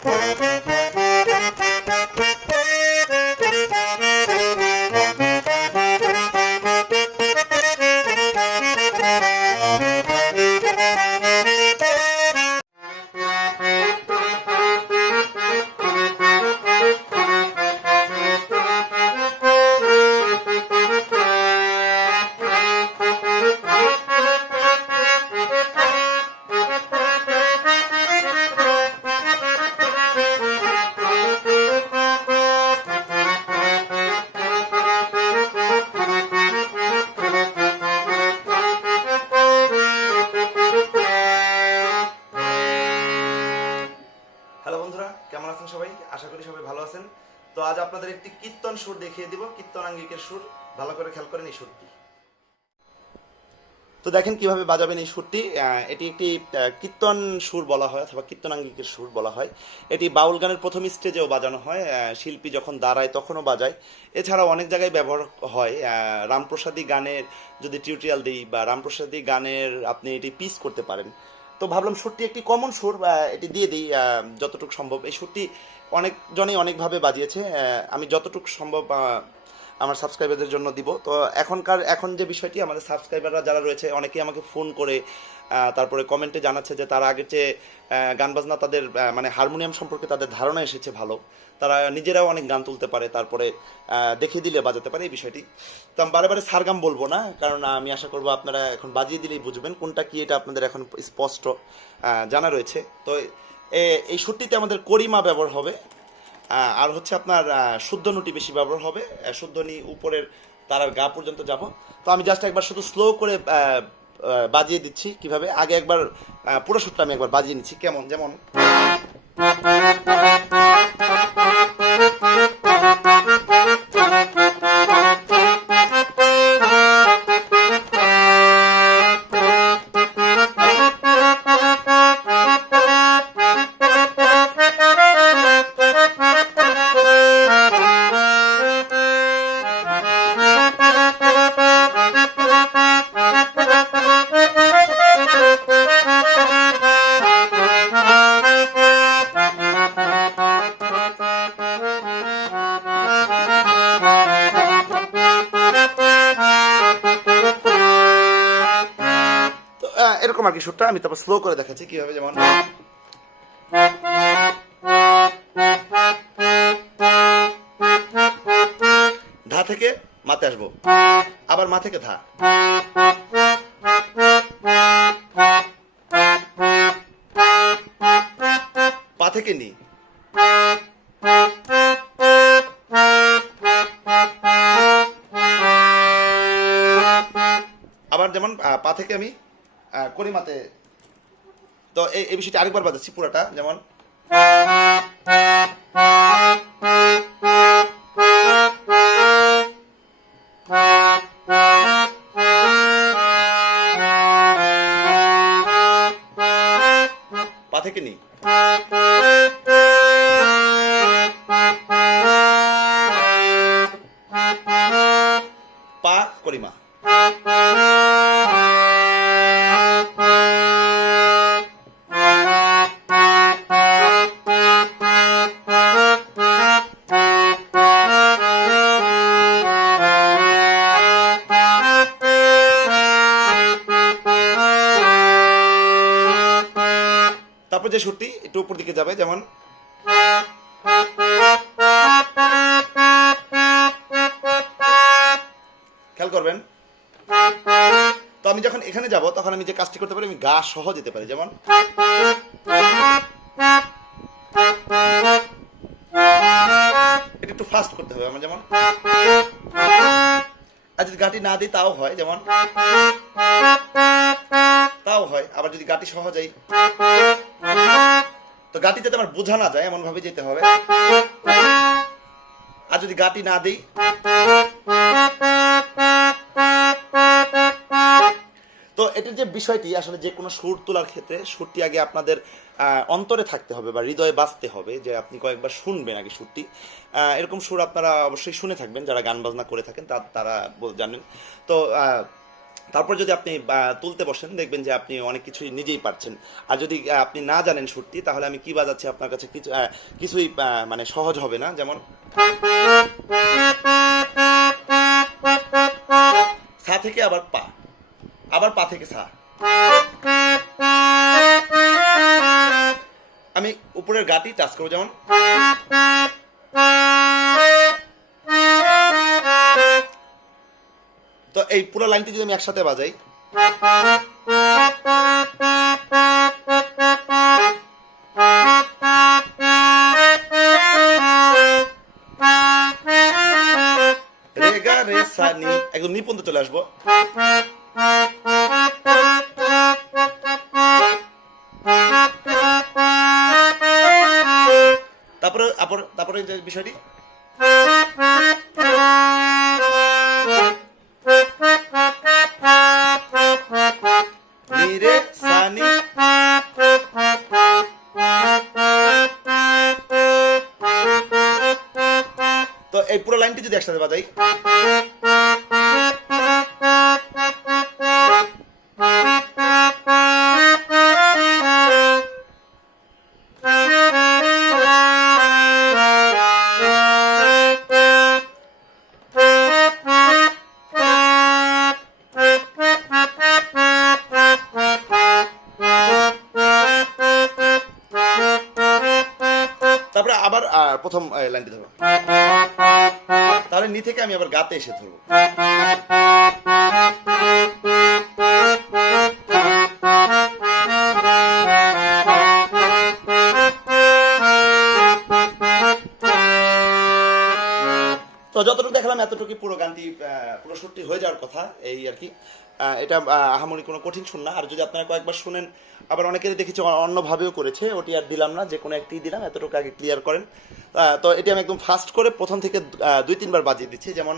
Hello বন্ধুরা, কেমন আছেন সবাই? আশা করি সবাই ভালো আছেন। তো আজ আপনাদের একটি কীর্তন সুর দেখিয়ে দিব, কীর্তনাঙ্গিকের সুর। ভালো করে খেয়াল করেন এই সুরটি। তো দেখেন কিভাবে বাজাবেন এই সুরটি। এটি একটি কীর্তন সুর বলা হয় অথবা কীর্তনাঙ্গিকের সুর বলা হয়। এটি বাউল গানের প্রথম স্টেজেও বাজানো হয়, শিল্পী যখন দাঁড়ায় তখনও বাজায়। এছাড়াও অনেক জায়গায় ব্যবহার হয়। রামপ্রসাদী গানের যদি টিউটোরিয়াল দিই বা রামপ্রসাদী গানের আপনি এটি পিস করতে পারেন। তো ভাবলাম সুরটি একটি কমন সুর, এটি দিয়ে দিই যতটুকু সম্ভব। এই সুরটি অনেকজনেই অনেকভাবে বাজিয়েছে, আমি যতটুকু সম্ভব আমার সাবস্ক্রাইবারদের জন্য দিব। তো এখন যে বিষয়টি, আমাদের সাবস্ক্রাইবাররা যারা রয়েছে অনেকেই আমাকে ফোন করে তারপরে কমেন্টে জানাচ্ছে যে তারা আগের চেয়ে গান বাজনা তাদের মানে হারমোনিয়াম সম্পর্কে তাদের ধারণা এসেছে ভালো, তারা নিজেরাও অনেক গান তুলতে পারে, তারপরে দেখিয়ে দিলে বাজাতে পারে এই বিষয়টি। তো আমি বারে বারে সারগাম বলবো না, কারণ আমি আশা করবো আপনারা এখন বাজিয়ে দিলেই বুঝবেন কোনটা কি, এটা আপনাদের এখন স্পষ্ট জানা রয়েছে। তো এই সুরটিতে আমাদের করিমা ব্যবহার হবে, আর হচ্ছে আপনার শুদ্ধ নুটি বেশি ব্যবহার হবে। শুদ্ধ নি উপরের তারার গা পর্যন্ত যাব। তো আমি জাস্ট একবার শুধু স্লো করে বাজিয়ে দিচ্ছি কিভাবে। আগে একবার পুরো সুরটা আমি একবার বাজিয়ে নিচ্ছি, কেমন যেমন এরকম আর কি সুরটা। আমি তারপর স্লো করে দেখাচ্ছি কিভাবে, যেমন ধা থেকে মাতে আসবো, আবার মা থেকে ধা, পা থেকে নি, আবার যেমন পা থেকে আমি করিমাতে। তো এই বিষয়টি আরেকবার বাজাচ্ছি পুরাটা, যেমন পা থেকে নি, পা করিমা, তারপর যে সুরটি একটু উপর দিকে যাবে, যেমন খেয়াল করবেন। তো আমি যখন এখানে যাব তখন আমি যে কাজটি করতে পারি, আমি গা সহ যেতে পারি, যেমন এটা একটু ফাস্ট করতে হবে আমার, যেমন আর যদি গাটি না দিই তাও হয়, যেমন তাও হয়। আবার যদি গাটি সহ যাই, তো গাটি যাতে আমার বোঝা না যায় এমন ভাবে যেতে হবে। আর যদি গাটি না দিই, তো এটার যে বিষয়টি আসলে যে কোনো সুর তোলার ক্ষেত্রে সুরটি আগে আপনাদের অন্তরে থাকতে হবে বা হৃদয়ে বাজতে হবে, যে আপনি কয়েকবার শুনবেন আগে সুরটি। এরকম সুর আপনারা অবশ্যই শুনে থাকবেন, যারা গান বাজনা করে থাকেন তারা জানেন। তো তারপর যদি আপনি তুলতে বসেন দেখবেন যে আপনি অনেক কিছুই নিজেই পারছেন। আর যদি আপনি না জানেন সুরটি, তাহলে আমি কি বাজাচ্ছি আপনার কাছে কিছুই মানে সহজ হবে না। যেমন সা থেকে আবার পা, আবার পা থেকে সা। আমি উপরের গাটি টাচ করবো, যেমন তো এই পুরো লাইনটি যদি আমি একসাথে বাজাই, রে গা রে সা নি, একদম নি পর্যন্ত চলে আসবো। তারপরে তারপরে যে বিষয়টি, নি রে সা নি। তো এই পুরো লাইনটি যদি একসাথে বাজাই, তারপরে আবার প্রথম লাইনটি ধরবো, তাহলে নি থেকে আমি আবার গাতে এসে ধরবো। তো যতটুকু দেখালাম এতটুকু পুরো গানটি পুরো সুরটি হয়ে যাওয়ার কথা, এই আর কি। এটা আহামরি কোনো কঠিন সুর না। আর যদি আপনারা কয়েকবার শুনেন, আবার অনেকেরই দেখেছি অন্যভাবেও করেছে, ওটি আর দিলাম না, যে কোনো একটি দিলাম, এতটুকু আগে ক্লিয়ার করেন। তো এটি আমি একদম ফাস্ট করে প্রথম থেকে 2-3 বার বাজিয়ে দিচ্ছি, যেমন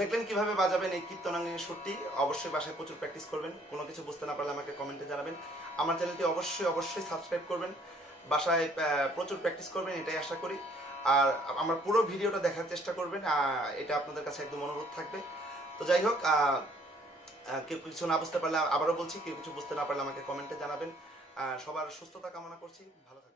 দেখলেন কিভাবে বাজাবেন এই কীর্তনাঙ্গিনী সুরটি। অবশ্যই বাসায় প্রচুর প্র্যাকটিস করবেন। কোনো কিছু বুঝতে না পারলে আমাকে কমেন্টে জানাবেন। আমার চ্যানেলটি অবশ্যই সাবস্ক্রাইব করবেন। বাসায় প্রচুর প্র্যাকটিস করবেন, এটাই আশা করি। আর আমার পুরো ভিডিওটা দেখার চেষ্টা করবেন, এটা আপনাদের কাছে একদম অনুরোধ থাকবে। তো যাই হোক, কেউ কিছু না বুঝতে পারলে, আবারও বলছি, কেউ কিছু বুঝতে না পারলে আমাকে কমেন্টে জানাবেন। সবার সুস্থতা কামনা করছি, ভালো থাকবেন।